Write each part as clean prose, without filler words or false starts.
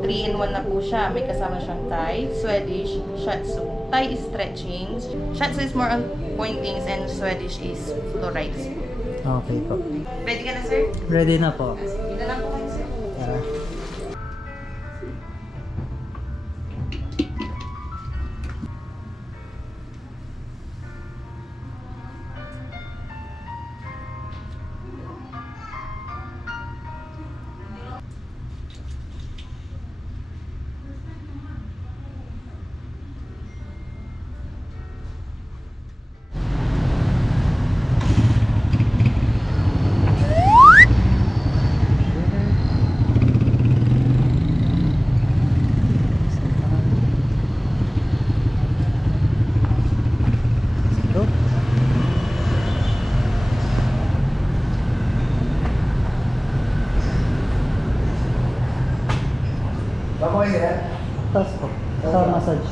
3-in-1 na po siya. May kasama siyang Thai, Swedish, Shiatsu. Thai is stretching. Shiatsu is more on pointings and Swedish is fluorides. Okay po. Ready ka na, sir? Ready na po. Dito lang po kayo, sir. Tara. Go. Tapos po. Sa massage.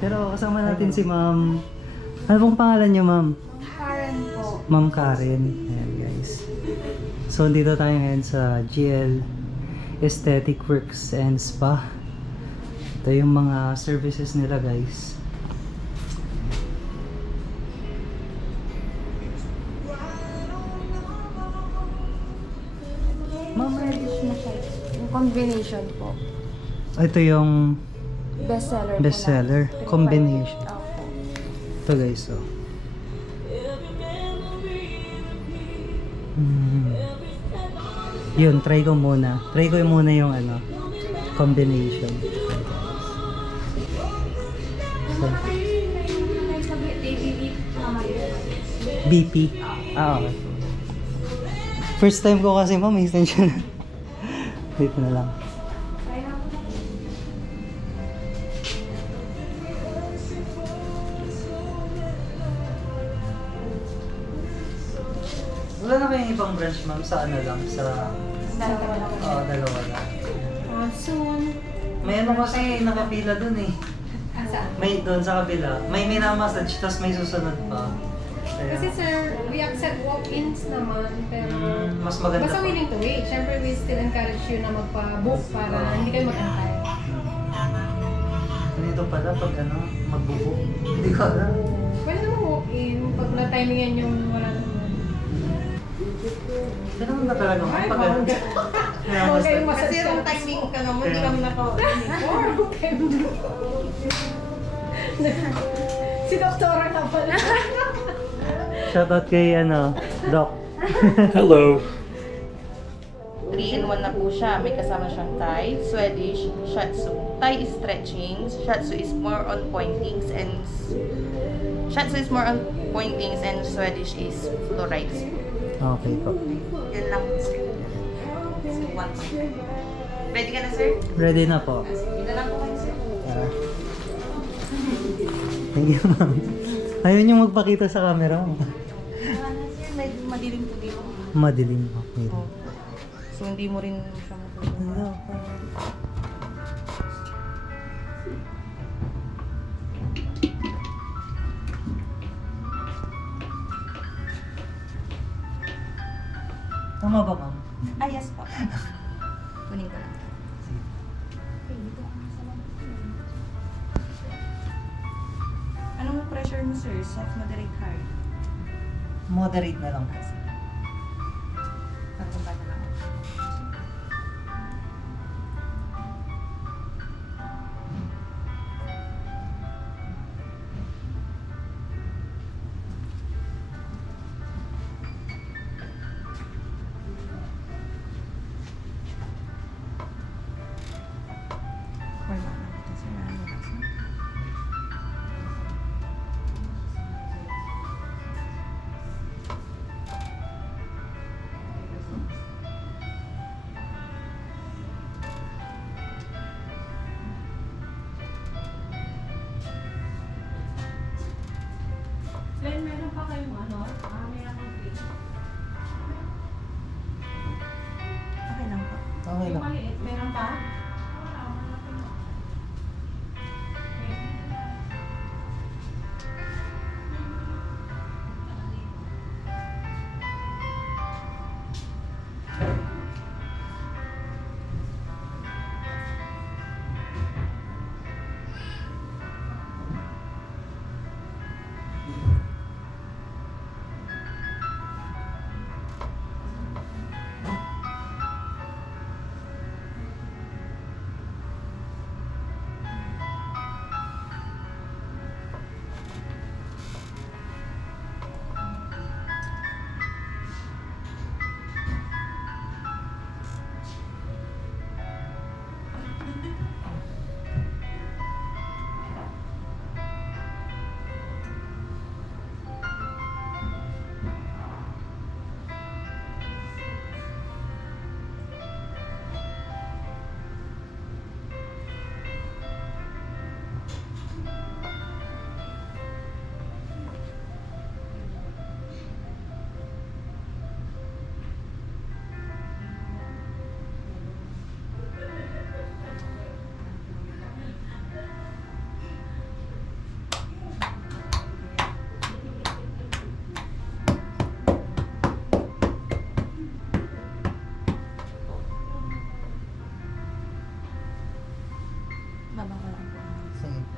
Pero kasama natin si Ma'am. Ano pong pangalan niyo, Ma'am? Karen po. Ma'am Karen. Ayan, guys. So, dito tayo ngayon sa GL Aesthetic Works and Spa. Ito yung mga services nila, guys. Ma'am, Reddish na siya. Yung combination po. ito yung Bestseller bestseller po na. combination. Opo. Ito, guys, oh. Yun, try ko muna. Try ko muna yung ano, combination. So, BP. Ah, okay. First time ko kasi, ma'am, extension. Wait na lang. Wala na kayong ibang branch, ma'am, sa ano lang, sa... dalawa lang. Soon. May ano kasi nakapila dun eh. Saan? May doon sa kabila. May minamassage, tapos may susunod pa. Kaya, Kasi sir, we accept walk-ins naman, pero mas maganda basta pa. willing to wait. Siyempre, we still encourage you na magpa-book para hindi kayo mag-antay. Dito pala pag ano, magbubo. Hindi ko alam. Pwede naman walk-in, pag na-timingan yung wala naman. Ganun ba talaga ma'am? Ay, Pag ano? bawal. Kaya Huwag mas... kayong Kasi massage yung ka. timing ka naman, hindi kami naka-uniform. Si Doktora ka pala. Shoutout kay ano, Doc. Hello. 3-in-1 na po siya. May kasama siyang Thai, Swedish, Shiatsu. Thai is stretching. Shiatsu is more on pointings and Swedish is fluorides. Okay po. Yan lang, sir. So, one. Ready ka na, sir? Ready na po. Dito lang po kayo, sir. Tara. Thank you, ma'am. Ayaw niyo magpakita sa camera mo. Sir, medyo madilim po dito. Madilim po. Oh. So, hindi mo rin siya matulungan. Tama ba, ma'am? Ah, yes po. Kunin ko lang. Anong pressure mo, sir? Soft, moderate, hard? Moderate na lang kasi. Pagkaba na lang. Wala na ito, sir. Relax na. Okay lang po. Okay lang. Meron pa? Baba ko lang po. Sige.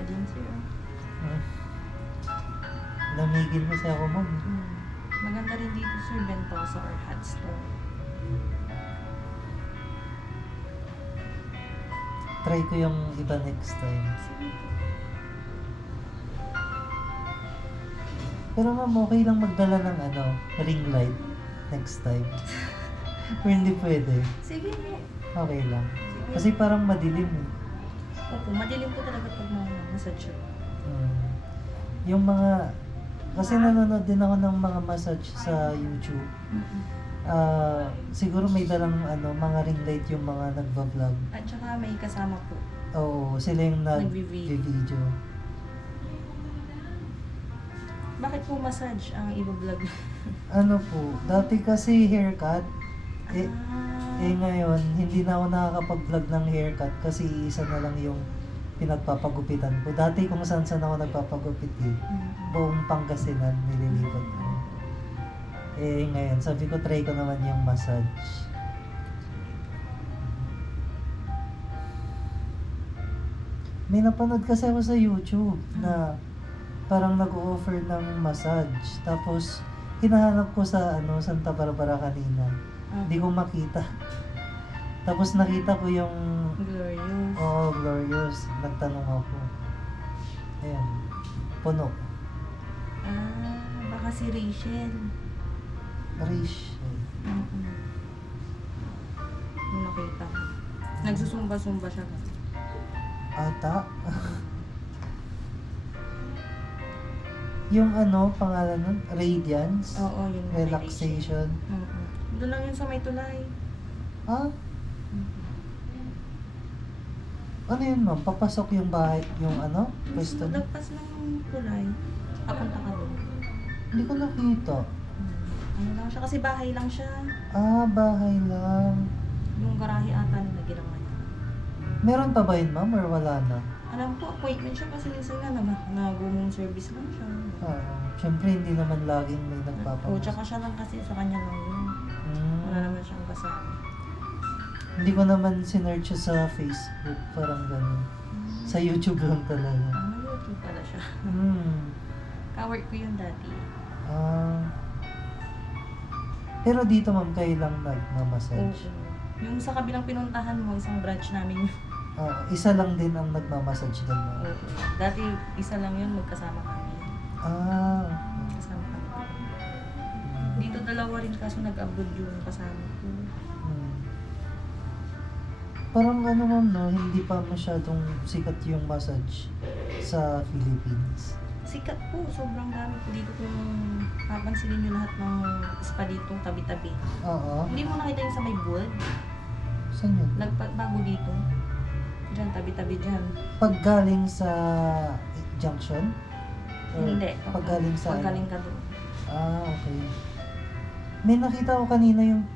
ka din, sir. Lamigin mo siya ako, ma'am. Maganda rin dito, sir, Ventosa or hot stone. Try ko yung iba next time. Pero ma'am, okay lang magdala ng ring light next time. O hindi pwede. Sige po. Okay lang. Kasi parang madilim eh. Opo, madilim po talaga pag massage. Yung mga, kasi nanonood din ako ng mga massage sa YouTube. Siguro may dalang mga ring light yung mga nagva-vlog. At saka may kasama po. Oo, sila yung Nagvi-video. nag-video. Bakit po massage ang i-vlog? Ano po, dati kasi haircut. Ngayon, hindi na ako nakakapag-vlog ng haircut kasi isa na lang yung pinagpapagupitan ko. Dati kung saan ako nagpapagupit buong Pangasinan nililipat ko. Ngayon, sabi ko try ko naman yung massage. May napanood kasi ako sa YouTube na parang nag-o-offer ng massage. Tapos, hinahanap ko sa Santa Barbara kanina. Hindi ko makita. Tapos nakita ko yung Glorious. Glorious. Nagtanong ako. Ayan. Puno. Baka si Rachel. Rachel. Yung nakita ko. Nagsusumba-sumba siya. Ata. Yung pangalan nun? Radiance? Oo, yun. Relaxation. Doon lang yun sa may tulay. Ano yun ma'am? Papasok yung bahay, yung pwesto? Lagpas ng tulay. Papunta ka doon. Hindi ko nakita. Ano lang siya? Kasi bahay lang siya. Bahay lang. Yung garahe ata nila ginawa niya. Meron pa ba yun ma'am or wala na? Alam ko, appointment siya kasi minsan nga nag-room service lang siya. Siyempre hindi naman laging may nagpapapasok. Tsaka siya lang kasi sa kanya lang yun. Wala naman siyang kasama. Hindi ko naman sinearch sa Facebook, parang ganun. Sa YouTube lang talaga. YouTube pala siya. Ka-work ko yun dati. Pero dito ma'am, kayo lang nagmamassage? Oo. Yung sa kabilang pinuntahan mo, isang branch namin yun. Isa lang din ang nagmamassage doon ma'am? Oo. Dati isa lang yun, magkasama kami. Kasama kami. Dito dalawa rin kaso nag-abroad yung kasama ko. Parang ma'am hindi pa masyadong sikat yung massage sa Philippines. Sikat po, sobrang dami po dito kung papansinin nyo lahat ng spa dito, tabi-tabi. Oo. Hindi mo nakita yung sa may wood? Saan yun? Bago dito. Diyan, tabi-tabi dyan. Pag galing sa junction? Or Hindi. Pag galing sa Pag galing ka doon. Okay. May nakita ko kanina yung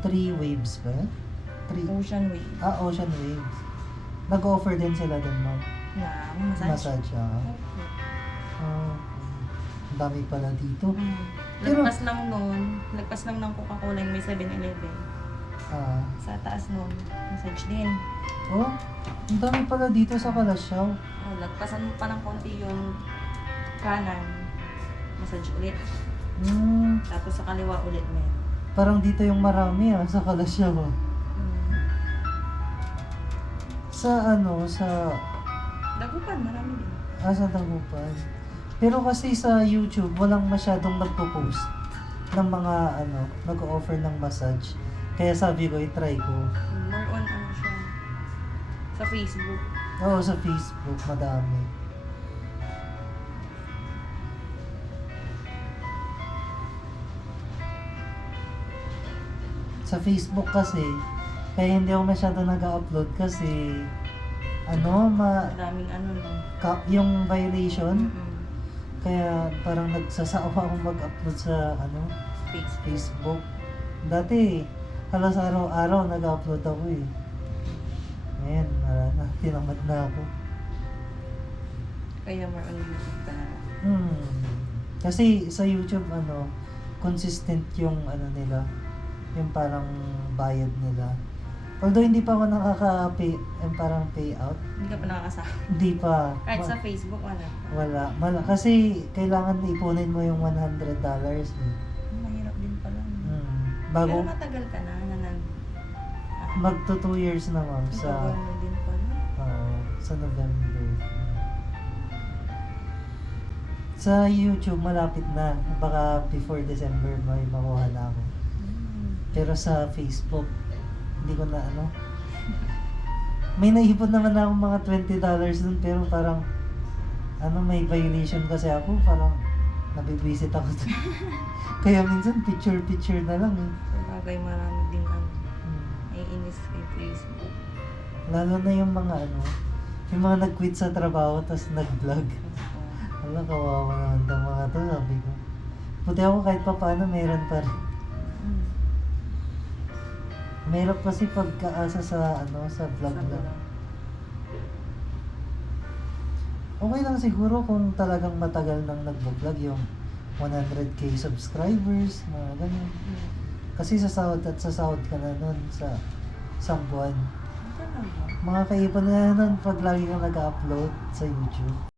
3 waves ba? 3? Ocean Way. Ocean waves. Nag-offer din sila doon ma'am. Massage. Massage, ang dami pala dito. Pero- Lagpas lang ng Coca-Cola yung may 7-Eleven. Sa taas nun, massage din. Ang dami pala dito sa Kalasyaw. Lagpasan mo pa ng konti yung kanan, massage ulit. Tapos sa kaliwa ulit meron. Parang dito yung marami sa Kalasyaw. Sa Dagupan, marami din. sa Dagupan. Pero kasi sa YouTube, walang masyadong nagpo-post ng mga nag-offer ng massage. Kaya sabi ko, i-try ko. More on siya. Sa Facebook. Oo, sa Facebook, madami. Sa Facebook kasi, kaya hindi ako masyado nag-upload kasi Daming yung violation. Kaya parang nagsasawa akong mag-upload sa Facebook. Dati, halos araw-araw nag-upload ako eh. Ngayon, tinamad na ako. Kaya more on YouTube ka na. Kasi sa YouTube, consistent yung nila, yung parang bayad nila. Although hindi pa ako nakaka-pay, yung parang payout. Hindi ka pa nakakasama. Hindi pa. Kahit sa Facebook, wala. Wala. Kasi kailangan ipunin mo yung $100 eh. Mahirap din pala. Bago Pero matagal ka na magto 2 years na ma'am sa din pala. Sa November. Sa YouTube, malapit na. Baka before December may makuha na ako. Pero sa Facebook, hindi ko na ano. May naipon naman ako mga $20 dun, pero parang may violation kasi ako. Parang nabibisit ako dun. Kaya minsan picture-picture na lang eh. Sabagay, marami din naiinis kay Facebook. Lalo na yung mga yung mga nag-quit sa trabaho tapos nag-vlog. Wala, kawawa naman itong mga to, sabi ko. Puti ako kahit pa paano, meron pa rin. Mahirap kasi pagkaasa sa vlog lang. Okay lang siguro kung talagang matagal nang nag-vlog yung 100k subscribers, mga ganyan. Kasi sasahod ka na nun sa isang buwan. Mga kaiba na nun pag lagi kang nag-upload sa YouTube.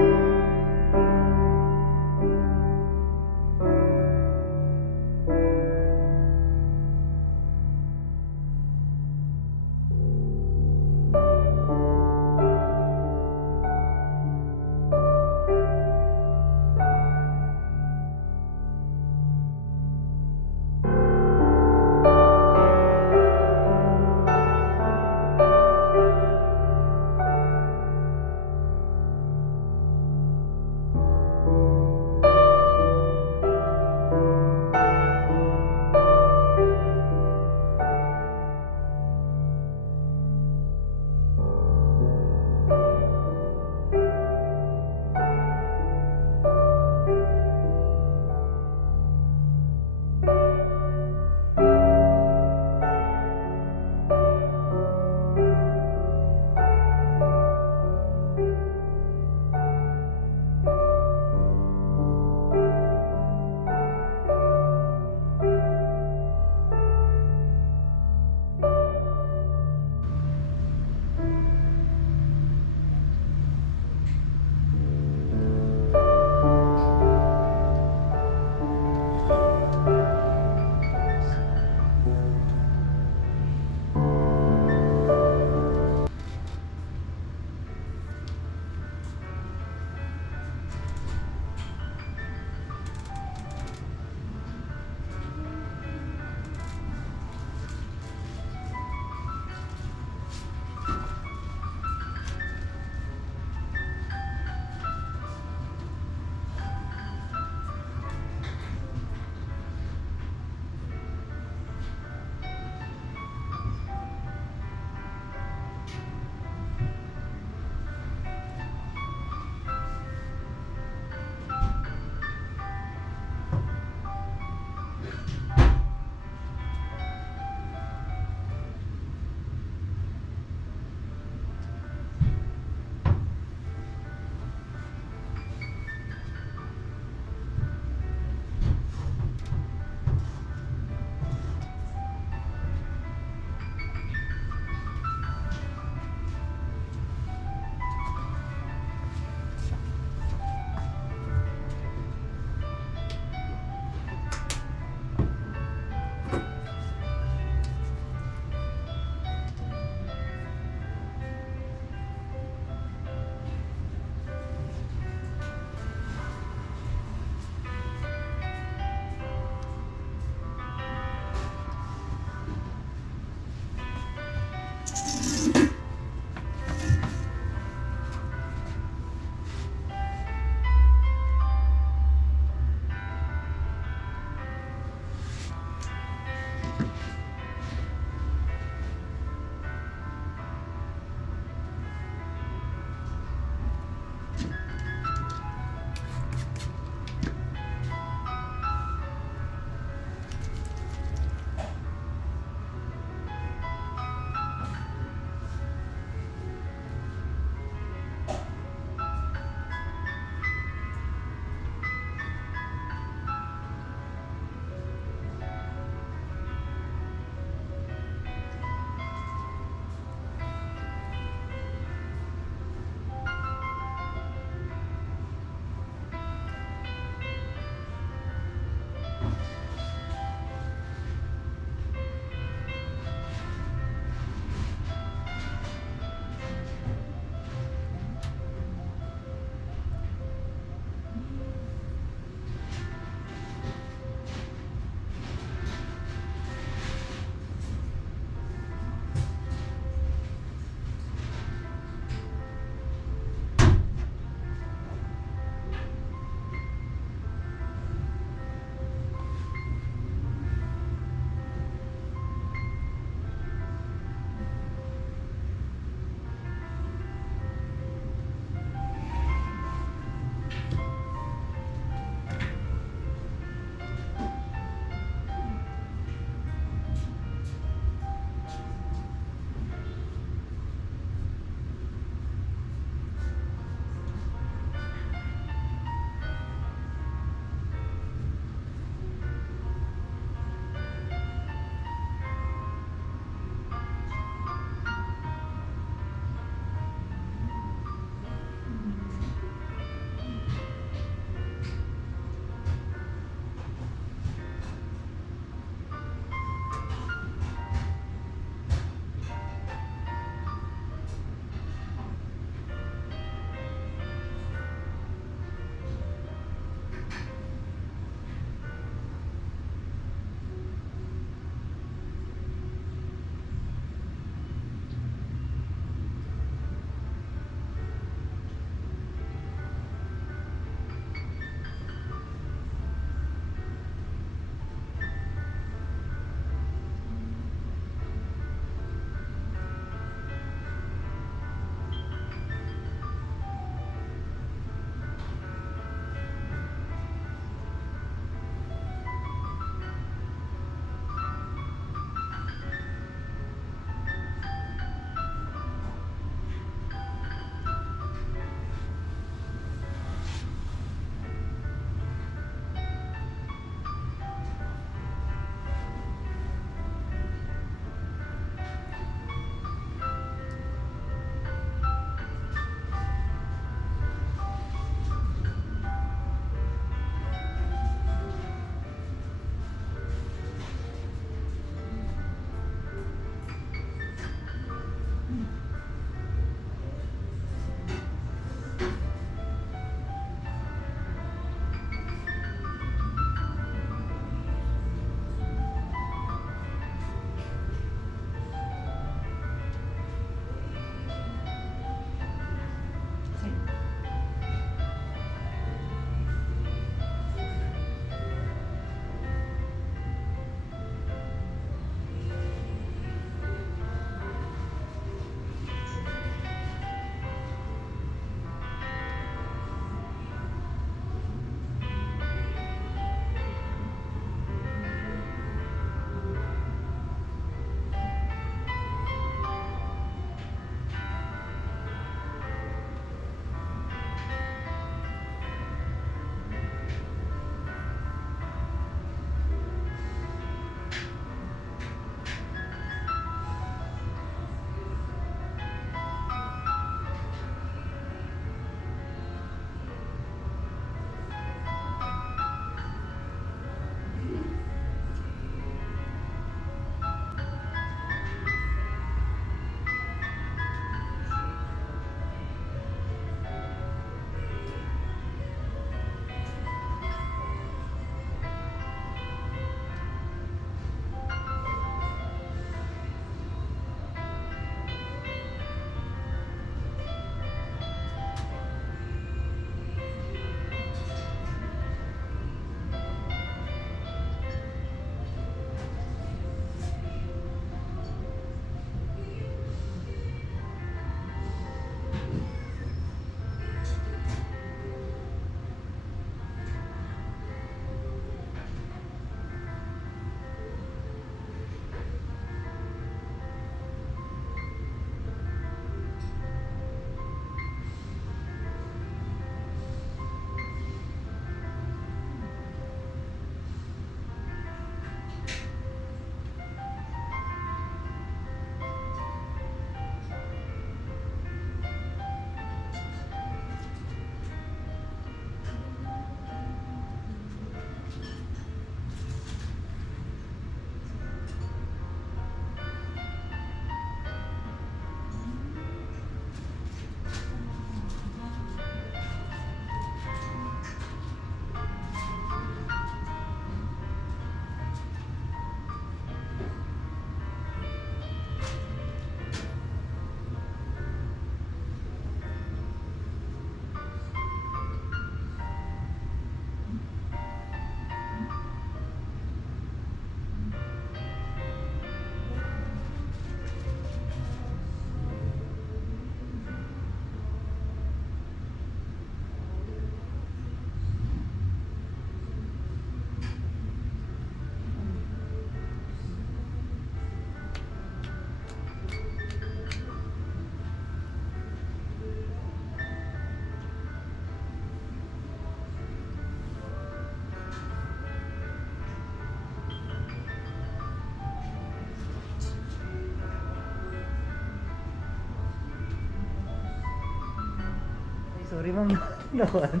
Sorry ma'am. Nakuan.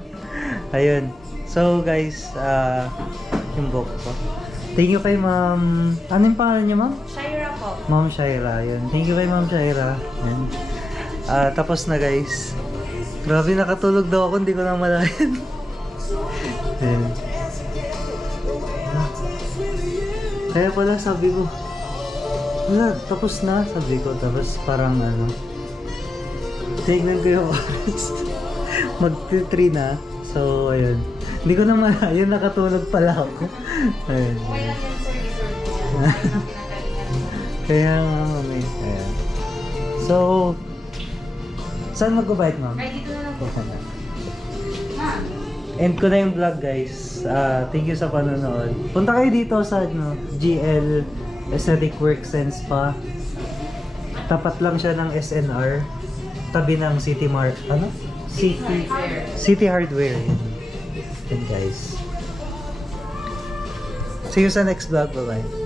Ayun. So guys, yung book ko. Thank you kay ma'am. Ano yung pangalan niyo ma'am? Shaira po. Ma'am Shaira. Yun. Thank you kay ma'am Shaira. Yan. Tapos na guys. Grabe nakatulog daw ako. Hindi ko na malayan. Yan. Kaya pala sabi ko, wala, tapos na, sabi ko. Tapos parang ano, tignan ko yung oras. Mag-3 na. So, ayun. Hindi ko na malayan, nakatulog pala ako. Ayun. Okay lang yan, sir. Reserve mo yan. Ayaw na pinagalingan. Kaya nga, mami. Ayan. So, saan magbabayad, ma'am? Ay, dito na lang po. Okay na. Ma'am. End ko na yung vlog, guys. Thank you sa panonood. Punta kayo dito sa GL Aesthetic Works and Spa. Tapat lang siya ng SNR. Tabi ng City Mart. Ano? City Hardware. Yan, guys. See you sa next vlog. Bye-bye.